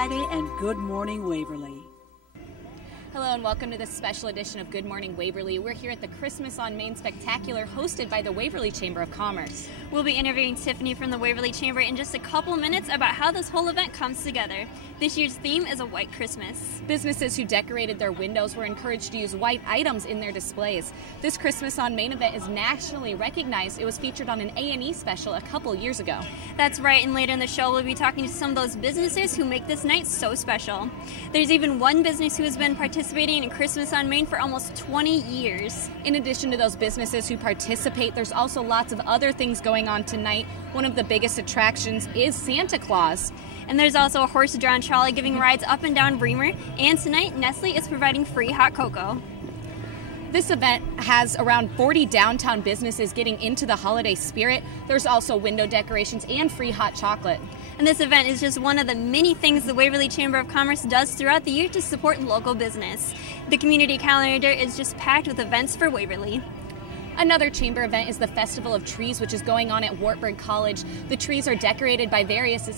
Friday and Good Morning Waverly. Hello and welcome to this special edition of Good Morning Waverly. We're here at the Christmas on Main Spectacular hosted by the Waverly Chamber of Commerce. We'll be interviewing Tiffany from the Waverly Chamber in just a couple minutes about how this whole event comes together. This year's theme is a white Christmas. Businesses who decorated their windows were encouraged to use white items in their displays. This Christmas on Main event is nationally recognized. It was featured on an A&E special a couple years ago. That's right, and later in the show we'll be talking to some of those businesses who make this night so special. There's even one business who has been participating in Christmas on Main for almost 20 years. In addition to those businesses who participate, there's also lots of other things going on tonight. One of the biggest attractions is Santa Claus. And there's also a horse-drawn trolley giving rides up and down Bremer. And tonight, Nestle is providing free hot cocoa. This event has around 40 downtown businesses getting into the holiday spirit. There's also window decorations and free hot chocolate. And this event is just one of the many things the Waverly Chamber of Commerce does throughout the year to support local business. The community calendar is just packed with events for Waverly. Another chamber event is the Festival of Trees, which is going on at Wartburg College. The trees are decorated by various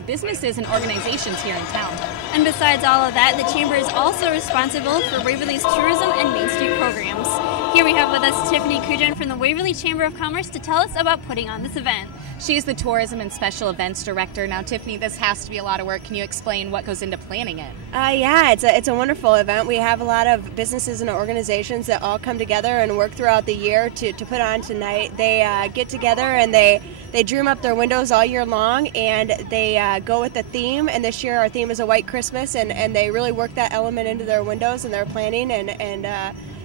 businesses and organizations here in town. And besides all of that, the chamber is also responsible for Waverly's tourism and Main Street programs. Here we have with us Tiffany Kujan from the Waverly Chamber of Commerce to tell us about putting on this event. She's the Tourism and Special Events Director. Now, Tiffany, this has to be a lot of work. Can you explain what goes into planning it? Yeah, it's a wonderful event. We have a lot of businesses and organizations that all come together and work throughout the year to put on tonight. They get together and they dream up their windows all year long, and they go with the theme. And this year our theme is a white Christmas, and they really work that element into their windows and their planning, and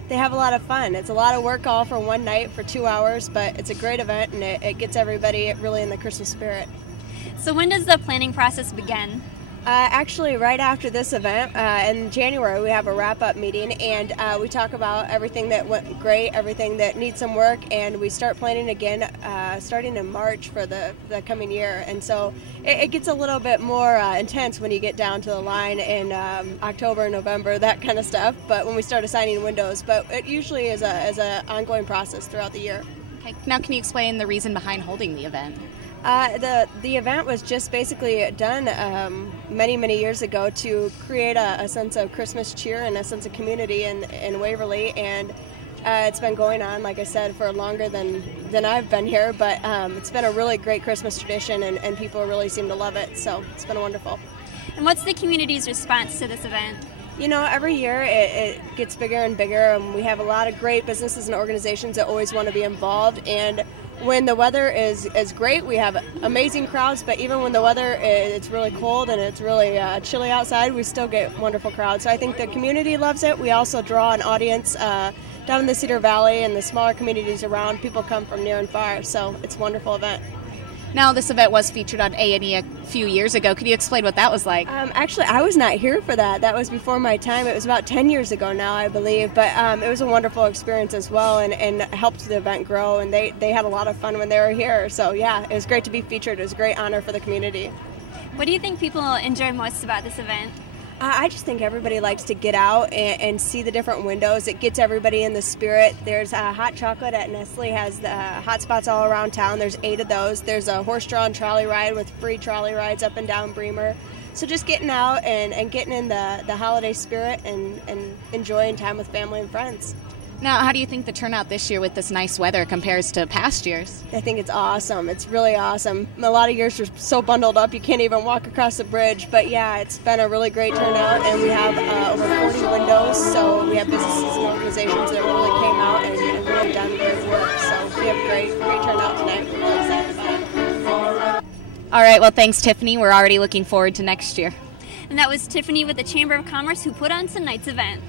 they have a lot of fun. It's a lot of work all for one night for 2 hours, but it's a great event, and it gets everybody really in the Christmas spirit. So when does the planning process begin? Actually, right after this event, in January, we have a wrap-up meeting, and we talk about everything that went great, everything that needs some work, and we start planning again starting in March for the coming year. And so it gets a little bit more intense when you get down to the line in October, November, that kind of stuff, but when we start assigning windows. But it usually is an ongoing process throughout the year. Okay. Now, can you explain the reason behind holding the event? The event was just basically done many years ago to create a sense of Christmas cheer and a sense of community in Waverly, and it's been going on, like I said, for longer than I've been here, but it's been a really great Christmas tradition, and people really seem to love it, so it's been wonderful. And what's the community's response to this event? You know, every year it gets bigger and bigger, and we have a lot of great businesses and organizations that always want to be involved, and when the weather is great, we have amazing crowds, but even when the weather it's really cold and it's really chilly outside, we still get wonderful crowds. So I think the community loves it. We also draw an audience down in the Cedar Valley and the smaller communities around. People come from near and far, so it's a wonderful event. Now, this event was featured on A&E a few years ago. Could you explain what that was like? Actually, I was not here for that. That was before my time. It was about 10 years ago now, I believe. But it was a wonderful experience as well, and helped the event grow. And they had a lot of fun when they were here. So, yeah, it was great to be featured. It was a great honor for the community. What do you think people enjoy most about this event? I just think everybody likes to get out and see the different windows. It gets everybody in the spirit. There's hot chocolate at Nestle, has the hot spots all around town. There's 8 of those. There's a horse-drawn trolley ride with free trolley rides up and down Bremer. So just getting out and getting in the holiday spirit and enjoying time with family and friends. Now, how do you think the turnout this year with this nice weather compares to past years? I think it's awesome. It's really awesome. A lot of years are so bundled up you can't even walk across the bridge. But yeah, it's been a really great turnout, and we have over 40 windows. So we have businesses and organizations that really came out and really done great work. So we have great turnout tonight. We're really excited about it. All right. Well, thanks, Tiffany. We're already looking forward to next year. And that was Tiffany with the Chamber of Commerce who put on tonight's event.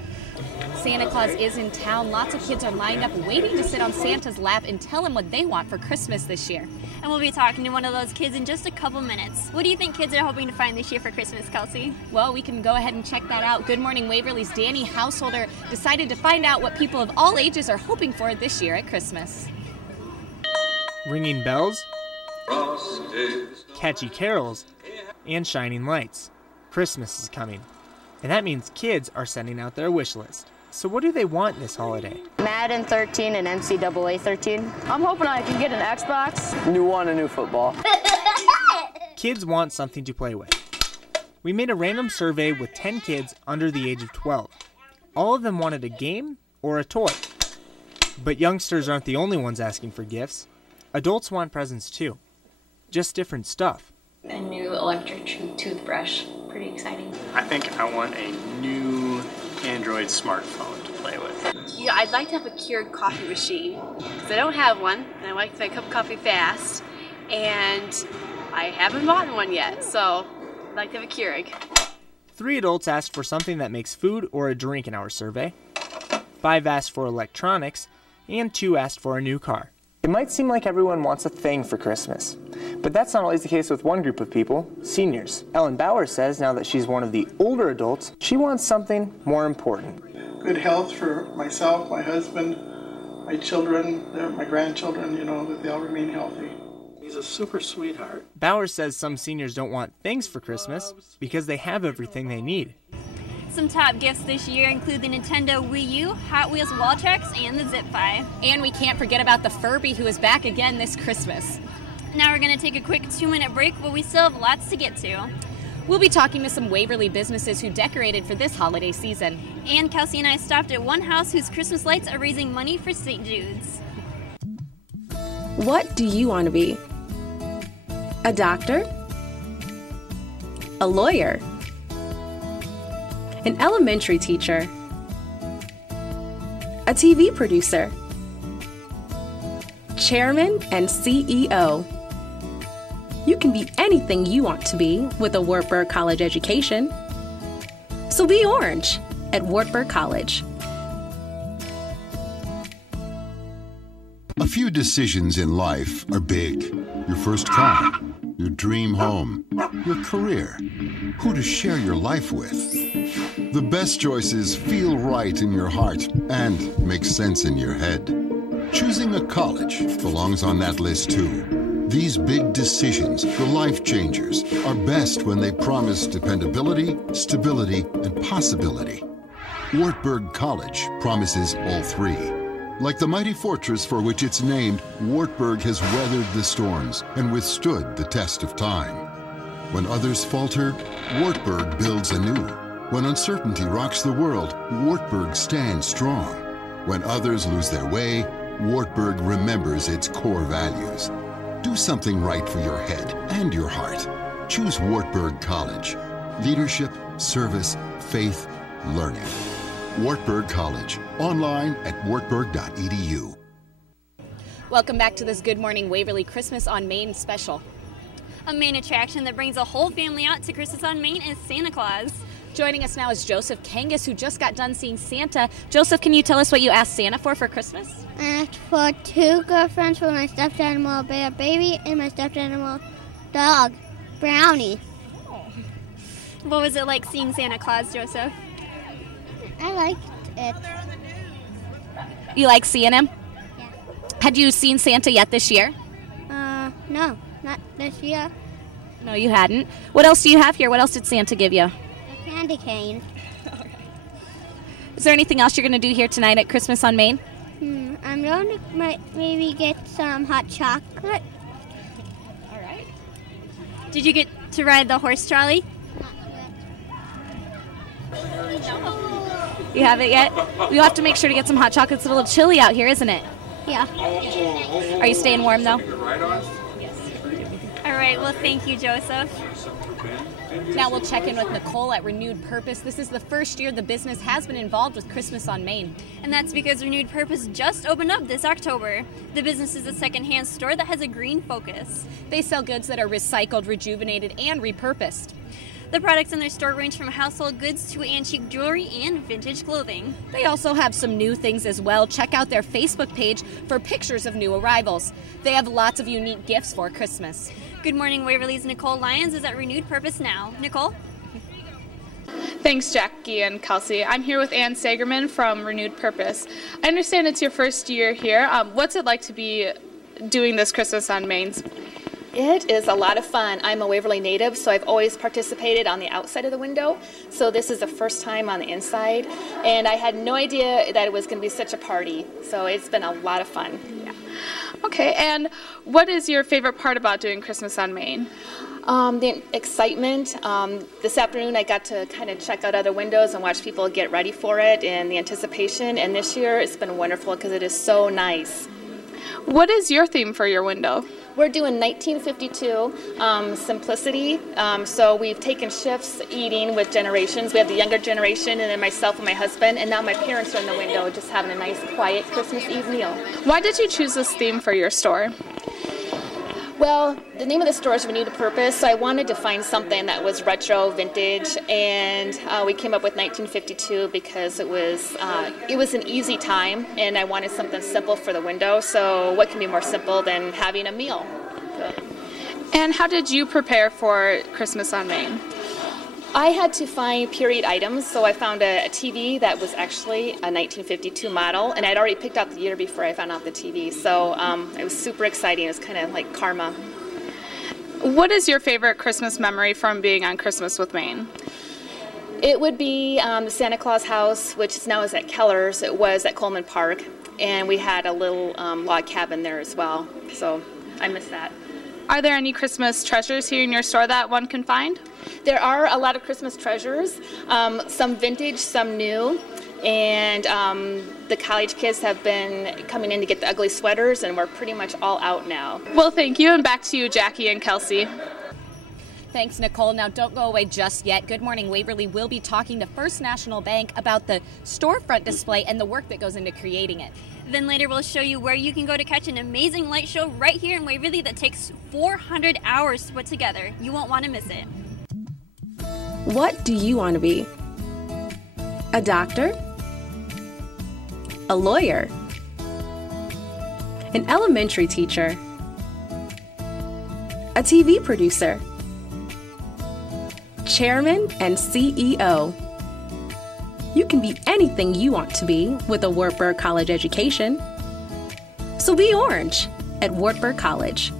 Santa Claus is in town. Lots of kids are lined up waiting to sit on Santa's lap and tell him what they want for Christmas this year. And we'll be talking to one of those kids in just a couple minutes. What do you think kids are hoping to find this year for Christmas, Kelsey? Well, we can go ahead and check that out. Good Morning Waverly's Danny Householder decided to find out what people of all ages are hoping for this year at Christmas. Ringing bells, catchy carols, and shining lights. Christmas is coming, and that means kids are sending out their wish list. So what do they want this holiday? Madden 13 and NCAA 13. I'm hoping I can get an Xbox. A new football. Kids want something to play with. We made a random survey with 10 kids under the age of 12. All of them wanted a game or a toy. But youngsters aren't the only ones asking for gifts. Adults want presents too. Just different stuff. A new electric toothbrush. Pretty exciting. I think I want a new Android smartphone to play with. Yeah, I'd like to have a Keurig coffee machine because I don't have one, and I like to make a cup of coffee fast, and I haven't bought one yet, so I'd like to have a Keurig. 3 adults asked for something that makes food or a drink in our survey. 5 asked for electronics, and 2 asked for a new car. It might seem like everyone wants a thing for Christmas, but that's not always the case with one group of people, seniors. Ellen Bauer says now that she's one of the older adults, she wants something more important. Good health for myself, my husband, my children, my grandchildren, that they all remain healthy. He's a super sweetheart. Bauer says some seniors don't want things for Christmas because they have everything they need. Some top gifts this year include the Nintendo Wii U, Hot Wheels wall tracks, and the Zip-Fi. And we can't forget about the Furby, who is back again this Christmas. Now we're going to take a quick 2-minute break, but we still have lots to get to. We'll be talking to some Waverly businesses who decorated for this holiday season. And Kelsey and I stopped at one house whose Christmas lights are raising money for St. Jude's. What do you want to be? A doctor? A lawyer? An elementary teacher? A TV producer? Chairman and CEO? You can be anything you want to be with a Wartburg College education. So be orange at Wartburg College. A few decisions in life are big. Your first car, your dream home, your career, who to share your life with. The best choices feel right in your heart and make sense in your head. Choosing a college belongs on that list too. These big decisions, the life changers, are best when they promise dependability, stability, and possibility. Wartburg College promises all 3. Like the mighty fortress for which it's named, Wartburg has weathered the storms and withstood the test of time. When others falter, Wartburg builds anew. When uncertainty rocks the world, Wartburg stands strong. When others lose their way, Wartburg remembers its core values. Do something right for your head and your heart. Choose Wartburg College. Leadership, service, faith, learning. Wartburg College. Online at wartburg.edu. Welcome back to this Good Morning Waverly Christmas on Main special. A main attraction that brings a whole family out to Christmas on Main is Santa Claus. Joining us now is Joseph Kangas, who just got done seeing Santa. Joseph, can you tell us what you asked Santa for Christmas? I asked for 2 girlfriends for my stuffed animal bear baby and my stuffed animal dog, Brownie. Oh. What was it like seeing Santa Claus, Joseph? I liked it. You like seeing him? Yeah. Had you seen Santa yet this year? No, not this year. No, you hadn't. What else do you have here? What else did Santa give you? A candy cane. Okay. Is there anything else you're going to do here tonight at Christmas on Main? I'm going to maybe get some hot chocolate. All right. Did you get to ride the horse trolley? You haven't yet? You'll have to make sure to get some hot chocolate. It's a little chilly out here, isn't it? Yeah. Are you staying warm, though? All right, well, thank you, Joseph. Now we'll check in with Nicole at Renewed Purpose. This is the first year the business has been involved with Christmas on Main. And that's because Renewed Purpose just opened up this October. The business is a secondhand store that has a green focus. They sell goods that are recycled, rejuvenated, and repurposed. The products in their store range from household goods to antique jewelry and vintage clothing. They also have some new things as well. Check out their Facebook page for pictures of new arrivals. They have lots of unique gifts for Christmas. Good Morning Waverly's Nicole Lyons is at Renewed Purpose now. Nicole? Thanks, Jackie and Kelsey. I'm here with Ann Sagerman from Renewed Purpose. I understand it's your first year here. What's it like to be doing this Christmas on Main? It is a lot of fun. I'm a Waverly native, so I've always participated on the outside of the window. So this is the first time on the inside, and I had no idea that it was going to be such a party. So it's been a lot of fun. Yeah. Okay, and what is your favorite part about doing Christmas on Main? The excitement. This afternoon I got to kind of check out other windows and watch people get ready for it, and the anticipation. And this year it's been wonderful because it is so nice. What is your theme for your window? We're doing 1952, simplicity. So we've taken shifts eating with generations. We have the younger generation and then myself and my husband, and now my parents are in the window just having a nice quiet Christmas Eve meal. Why did you choose this theme for your store? Well, the name of the store is Renewed Purpose, so I wanted to find something that was retro, vintage, and we came up with 1952 because it was an easy time, and I wanted something simple for the window. So what can be more simple than having a meal? And how did you prepare for Christmas on Main? I had to find period items, so I found a TV that was actually a 1952 model, and I'd already picked out the year before I found out the TV, so it was super exciting. It was kind of like karma. What is your favorite Christmas memory from being on Christmas with Maine? It would be the Santa Claus house, which now is at Keller's. It was at Coleman Park, and we had a little log cabin there as well, so I miss that. Are there any Christmas treasures here in your store that one can find? There are a lot of Christmas treasures, some vintage, some new, and the college kids have been coming in to get the ugly sweaters, and we're pretty much all out now. Well, thank you, and back to you, Jackie and Kelsey. Thanks, Nicole. Now, don't go away just yet. Good Morning Waverly will be talking to First National Bank about the storefront display and the work that goes into creating it. Then later we'll show you where you can go to catch an amazing light show right here in Waverly that takes 400 hours to put together. You won't want to miss it. What do you want to be? A doctor? A lawyer? An elementary teacher? A TV producer? Chairman and CEO? You can be anything you want to be with a Wartburg College education. So be orange at Wartburg College.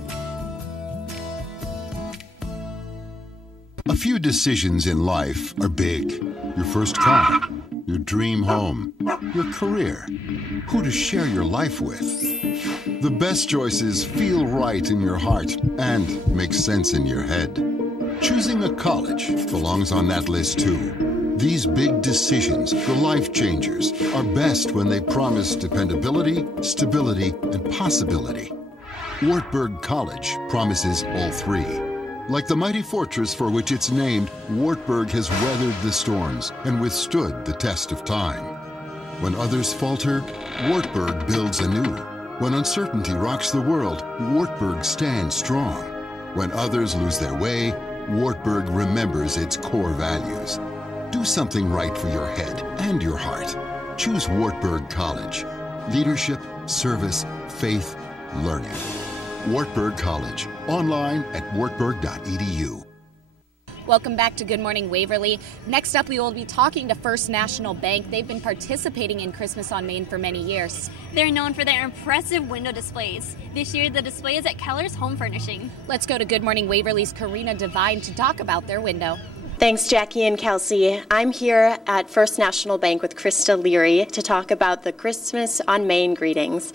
A few decisions in life are big. Your first car, your dream home, your career, who to share your life with. The best choices feel right in your heart and make sense in your head. Choosing a college belongs on that list too. These big decisions, the life changers, are best when they promise dependability, stability, and possibility. Wartburg College promises all three. Like the mighty fortress for which it's named, Wartburg has weathered the storms and withstood the test of time. When others falter, Wartburg builds anew. When uncertainty rocks the world, Wartburg stands strong. When others lose their way, Wartburg remembers its core values. Do something right for your head and your heart. Choose Wartburg College. Leadership, service, faith, learning. Wartburg College. Online at wartburg.edu. Welcome back to Good Morning Waverly. Next up, we will be talking to First National Bank. They've been participating in Christmas on Main for many years. They're known for their impressive window displays. This year, the display is at Keller's Home Furnishing. Let's go to Good Morning Waverly's Karina Devine to talk about their window. Thanks, Jackie and Kelsey. I'm here at First National Bank with Krista Leary to talk about the Christmas on Main greetings.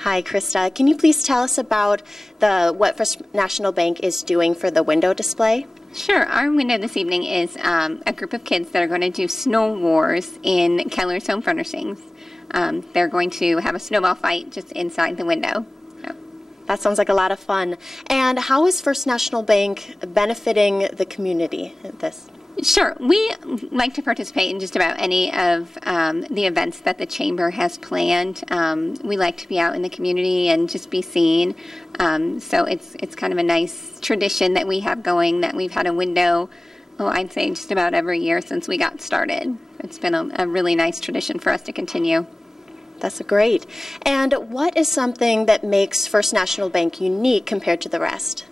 Hi, Krista. Can you please tell us about what First National Bank is doing for the window display? Sure. Our window this evening is a group of kids that are going to do snow wars in Keller's Home Furnishings. They're going to have a snowball fight just inside the window. That sounds like a lot of fun. And how is First National Bank benefiting the community at this? Sure. We like to participate in just about any of the events that the Chamber has planned. We like to be out in the community and just be seen. So it's kind of a nice tradition that we have going, that we've had a window, I'd say just about every year since we got started. It's been a really nice tradition for us to continue. That's great. And what is something that makes First National Bank unique compared to the rest?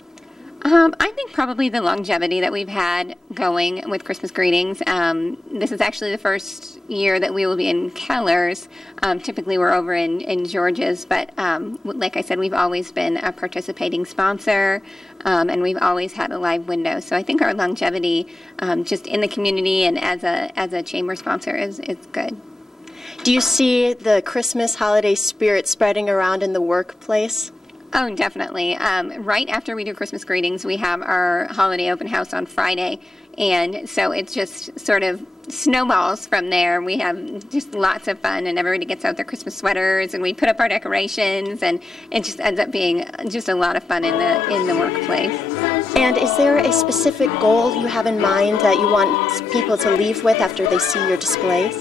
I think probably the longevity that we've had going with Christmas greetings. This is actually the first year that we will be in Keller's. Typically we're over in George's, but like I said, we've always been a participating sponsor, and we've always had a live window. So I think our longevity just in the community and as a chamber sponsor is good. Do you see the Christmas holiday spirit spreading around in the workplace? Oh, definitely. Right after we do Christmas greetings, we have our holiday open house on Friday. And so it just sort of snowballs from there. We have just lots of fun, and everybody gets out their Christmas sweaters, and we put up our decorations, and it just ends up being just a lot of fun in the workplace. And is there a specific goal you have in mind that you want people to leave with after they see your displays?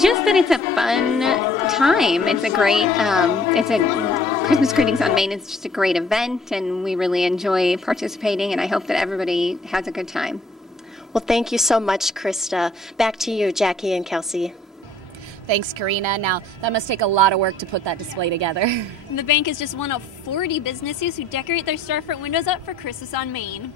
Just that it's a fun time. It's a great, Christmas Greetings on Main is just a great event, and we really enjoy participating, and I hope that everybody has a good time. Well, thank you so much, Krista. Back to you, Jackie and Kelsey. Thanks, Karina. Now, that must take a lot of work to put that display together. The bank is just one of 40 businesses who decorate their storefront windows up for Christmas on Main.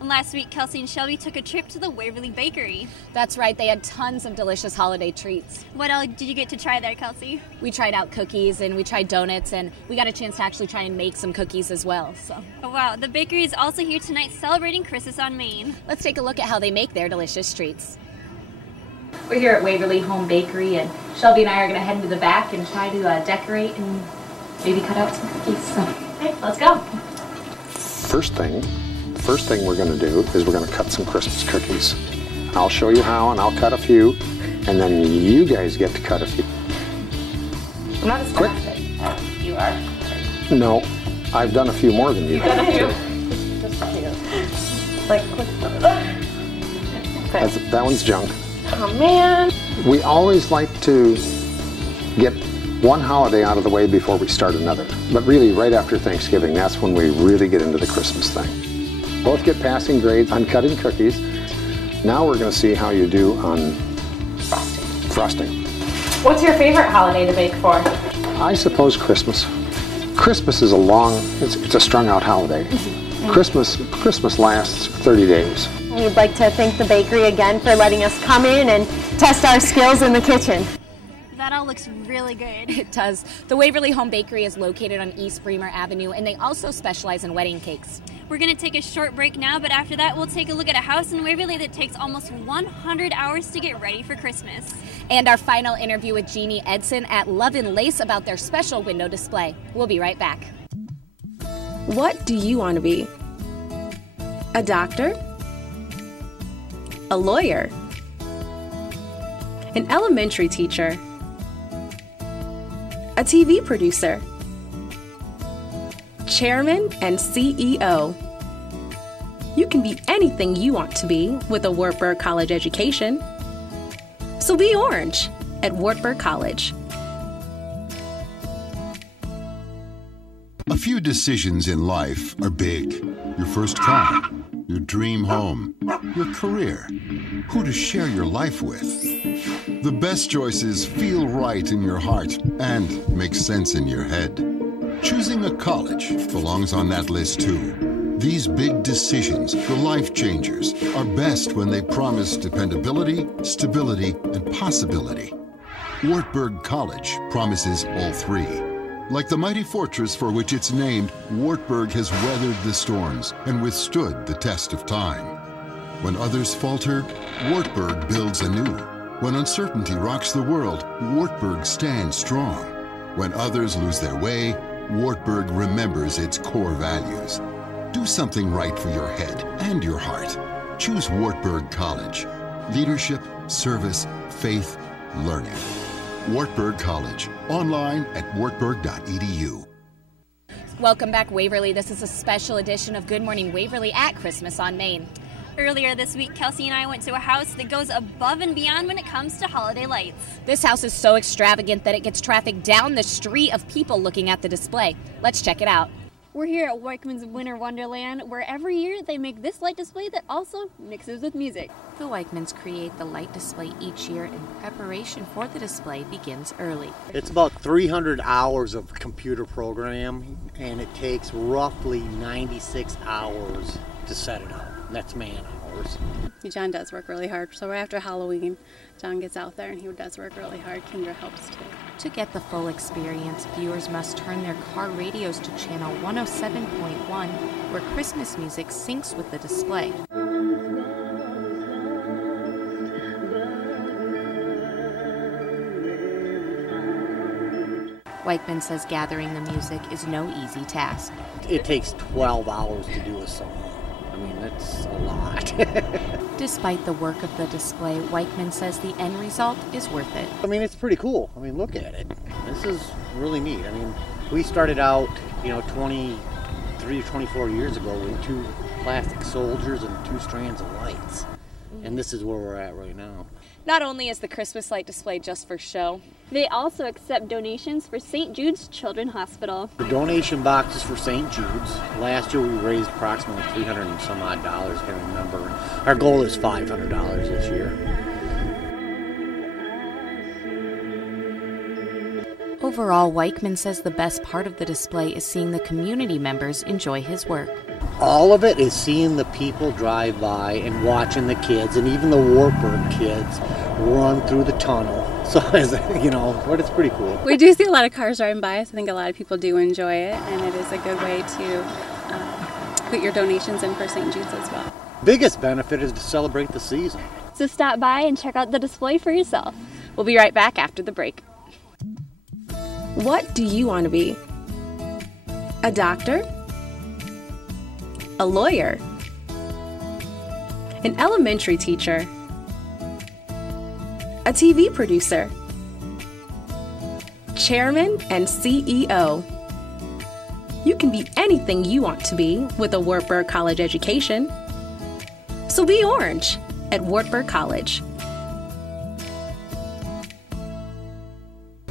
And last week, Kelsey and Shelby took a trip to the Waverly Bakery. That's right. They had tons of delicious holiday treats. What else did you get to try there, Kelsey? We tried out cookies, and we tried donuts, and we got a chance to actually try and make some cookies as well. So. Oh, wow. The bakery is also here tonight celebrating Christmas on Main. Let's take a look at how they make their delicious treats. We're here at Waverly Home Bakery, and Shelby and I are going to head into the back and try to decorate and maybe cut out some cookies. So, okay, let's go. First thing we're going to do is we're going to cut some Christmas cookies. I'll show you how, and I'll cut a few, and then you guys get to cut a few. I'm not as fast as you are. No, I've done a few more than you. You've done a few. Just a few. Like, okay. That one's junk. Oh, man. We always like to get one holiday out of the way before we start another. But really, right after Thanksgiving, that's when we really get into the Christmas thing. Both get passing grades on cutting cookies. Now we're going to see how you do on frosting. What's your favorite holiday to bake for? I suppose Christmas. Christmas is it's a strung out holiday. Christmas lasts 30 days. We'd like to thank the bakery again for letting us come in and test our skills in the kitchen. That all looks really good. It does. The Waverly Home Bakery is located on East Bremer Avenue, and they also specialize in wedding cakes. We're going to take a short break now, but after that we'll take a look at a house in Waverly that takes almost 100 hours to get ready for Christmas. And our final interview with Jeannie Edson at Love and Lace about their special window display. We'll be right back. What do you want to be? A doctor? A lawyer? An elementary teacher? A TV producer? Chairman and CEO? You can be anything you want to be with a Wartburg College education. So be orange at Wartburg College. A few decisions in life are big. Your first car, your dream home, your career, who to share your life with. The best choices feel right in your heart and make sense in your head. Choosing a college belongs on that list too. These big decisions, the life changers, are best when they promise dependability, stability, and possibility. Wartburg College promises all three. Like the mighty fortress for which it's named, Wartburg has weathered the storms and withstood the test of time. When others falter, Wartburg builds anew. When uncertainty rocks the world, Wartburg stands strong. When others lose their way, Wartburg remembers its core values. Do something right for your head and your heart. Choose Wartburg College. Leadership, service, faith, learning. Wartburg College. Online at wartburg.edu. Welcome back, Waverly. This is a special edition of Good Morning Waverly at Christmas on Main. Earlier this week, Kelsey and I went to a house that goes above and beyond when it comes to holiday lights. This house is so extravagant that it gets traffic down the street of people looking at the display. Let's check it out. We're here at Weichmann's Winter Wonderland, where every year they make this light display that also mixes with music. The Weichmanns create the light display each year, and preparation for the display begins early. It's about 300 hours of computer programming, and it takes roughly 96 hours to set it up. That's man hours. John does work really hard, so right after Halloween, John gets out there and he does work really hard. Kendra helps too. To get the full experience, viewers must turn their car radios to channel 107.1, where Christmas music syncs with the display. Weichman says gathering the music is no easy task. It takes 12 hours to do a song. I mean, that's a lot. Despite the work of the display, Weichman says the end result is worth it. I mean, it's pretty cool. I mean, look at it. This is really neat. I mean, we started out, 23 or 24 years ago with 2 plastic soldiers and 2 strands of lights. And this is where we're at right now. Not only is the Christmas light display just for show, they also accept donations for St. Jude's Children's Hospital. The donation box is for St. Jude's. Last year we raised approximately $300 and some odd, I can't remember. Our goal is $500 this year. Overall, Weichman says the best part of the display is seeing the community members enjoy his work. All of it is seeing the people drive by and watching the kids, and even the Wartburg kids run through the tunnel. So, but it's pretty cool. We do see a lot of cars driving by, so I think a lot of people do enjoy it, and it is a good way to put your donations in for St. Jude's as well. Biggest benefit is to celebrate the season. So stop by and check out the display for yourself. We'll be right back after the break. What do you want to be? A doctor? A lawyer? An elementary teacher? A TV producer? Chairman and CEO? You can be anything you want to be with a Wartburg College education. So be orange at Wartburg College.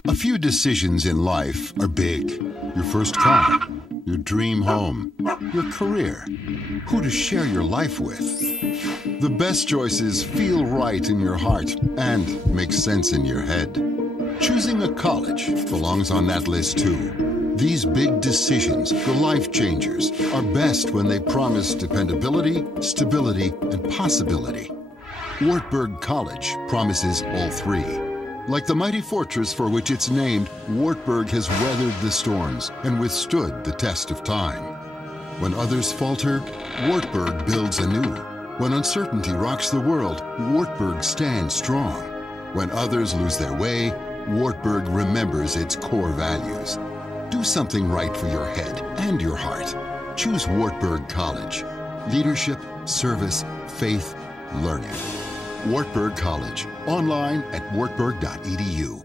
A few decisions in life are big. Your first car, your dream home, your career, who to share your life with. The best choices feel right in your heart and make sense in your head. Choosing a college belongs on that list too. These big decisions, the life changers, are best when they promise dependability, stability, and possibility. Wartburg College promises all 3. Like the mighty fortress for which it's named, Wartburg has weathered the storms and withstood the test of time. When others falter, Wartburg builds anew. When uncertainty rocks the world, Wartburg stands strong. When others lose their way, Wartburg remembers its core values. Do something right for your head and your heart. Choose Wartburg College. Leadership, service, faith, learning. Wartburg College. Online at wartburg.edu.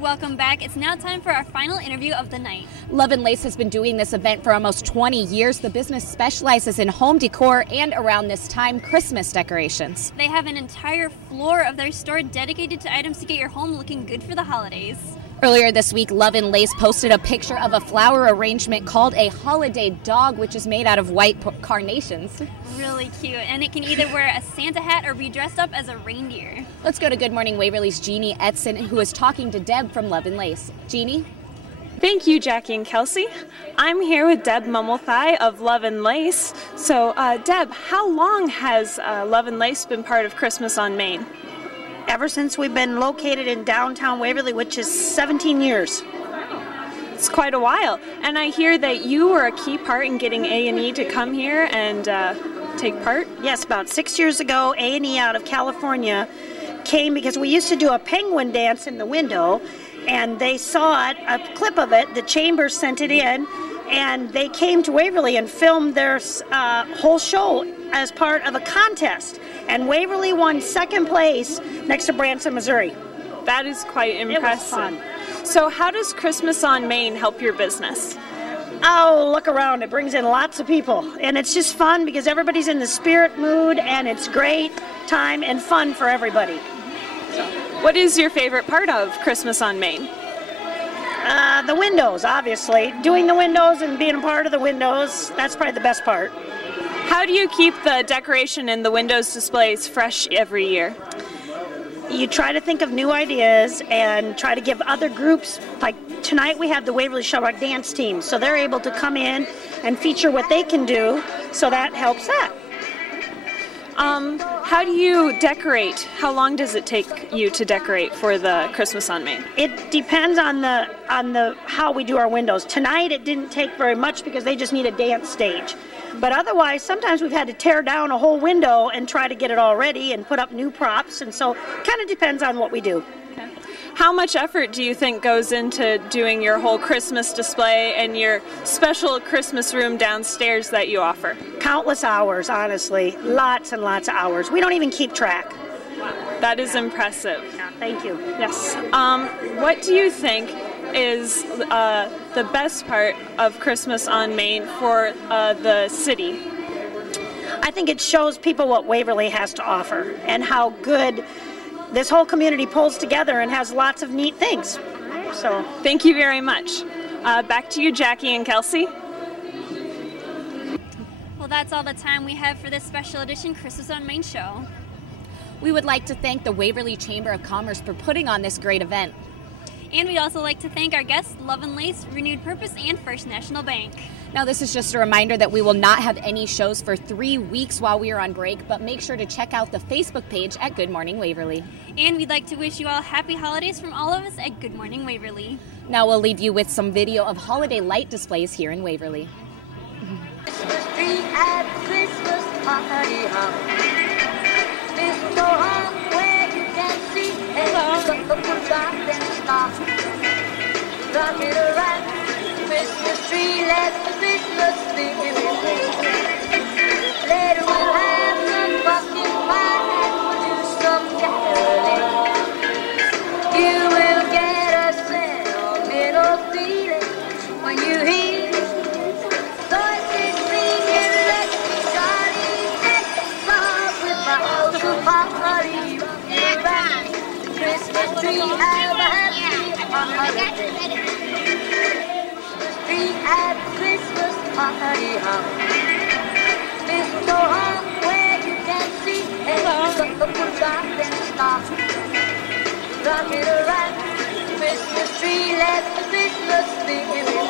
Welcome back. It's now time for our final interview of the night. Love and Lace has been doing this event for almost 20 years. The business specializes in home decor and, around this time, Christmas decorations. They have an entire floor of their store dedicated to items to get your home looking good for the holidays. Earlier this week, Love and Lace posted a picture of a flower arrangement called a holiday dog, which is made out of white carnations. Really cute, and it can either wear a Santa hat or be dressed up as a reindeer. Let's go to Good Morning Waverly's Jeannie Edson, who is talking to Deb from Love and Lace. Jeannie? Thank you, Jackie and Kelsey. I'm here with Deb Mummelthigh of Love and Lace. So, Deb, how long has Love and Lace been part of Christmas on Main? Ever since we've been located in downtown Waverly, which is 17 years. It's quite a while. And I hear that you were a key part in getting A&E to come here and take part? Yes, about 6 years ago, A&E out of California came because we used to do a penguin dance in the window, and they saw it, a clip of it, the Chambers sent it in, and they came to Waverly and filmed their whole show as part of a contest. And Waverly won second place next to Branson, Missouri. That is quite impressive. It was fun. So how does Christmas on Main help your business? Oh, look around. It brings in lots of people. And it's just fun because everybody's in the spirit mood, and it's great time and fun for everybody. What is your favorite part of Christmas on Main? The windows, obviously. Doing the windows and being a part of the windows, that's probably the best part. How do you keep the decoration in the windows displays fresh every year? You try to think of new ideas and try to give other groups, like tonight we have the Waverly Shellrock Dance Team, so they're able to come in and feature what they can do, so that helps that. How do you decorate? How long does it take you to decorate for the Christmas on Main? It depends on the how we do our windows. Tonight it didn't take very much because they just need a dance stage. But otherwise, sometimes we've had to tear down a whole window and try to get it all ready and put up new props, and so it kind of depends on what we do. Okay. How much effort do you think goes into doing your whole Christmas display and your special Christmas room downstairs that you offer? Countless hours, honestly. Lots and lots of hours. We don't even keep track. That is impressive. Yeah, thank you. Yes. What do you think is the best part of Christmas on Main for the city? I think it shows people what Waverly has to offer and how good this whole community pulls together and has lots of neat things. So, thank you very much. Back to you, Jackie and Kelsey. Well, that's all the time we have for this special edition Christmas on Main show. We would like to thank the Waverly Chamber of Commerce for putting on this great event. And we'd also like to thank our guests, Love and Lace, Renewed Purpose, and First National Bank. Now, this is just a reminder that we will not have any shows for 3 weeks while we are on break, but make sure to check out the Facebook page at Good Morning Waverly. And we'd like to wish you all happy holidays from all of us at Good Morning Waverly. Now we'll leave you with some video of holiday light displays here in Waverly. Christmas tree at Christmas party hop. This go on where you can see the garden stop. Rocking around Christmas tree, let the Christmas spirit ring. Later we'll have some pumpkin pie and we'll do some caroling. You will get a sentimental feeling when you hear voices ringing, let me jolly deck love with my house of party. Around the Christmas tree, have a happy holiday. At Christmas party hop. This go on where you can see the garden stop. Rocking around Christmas tree, let the Christmas spirit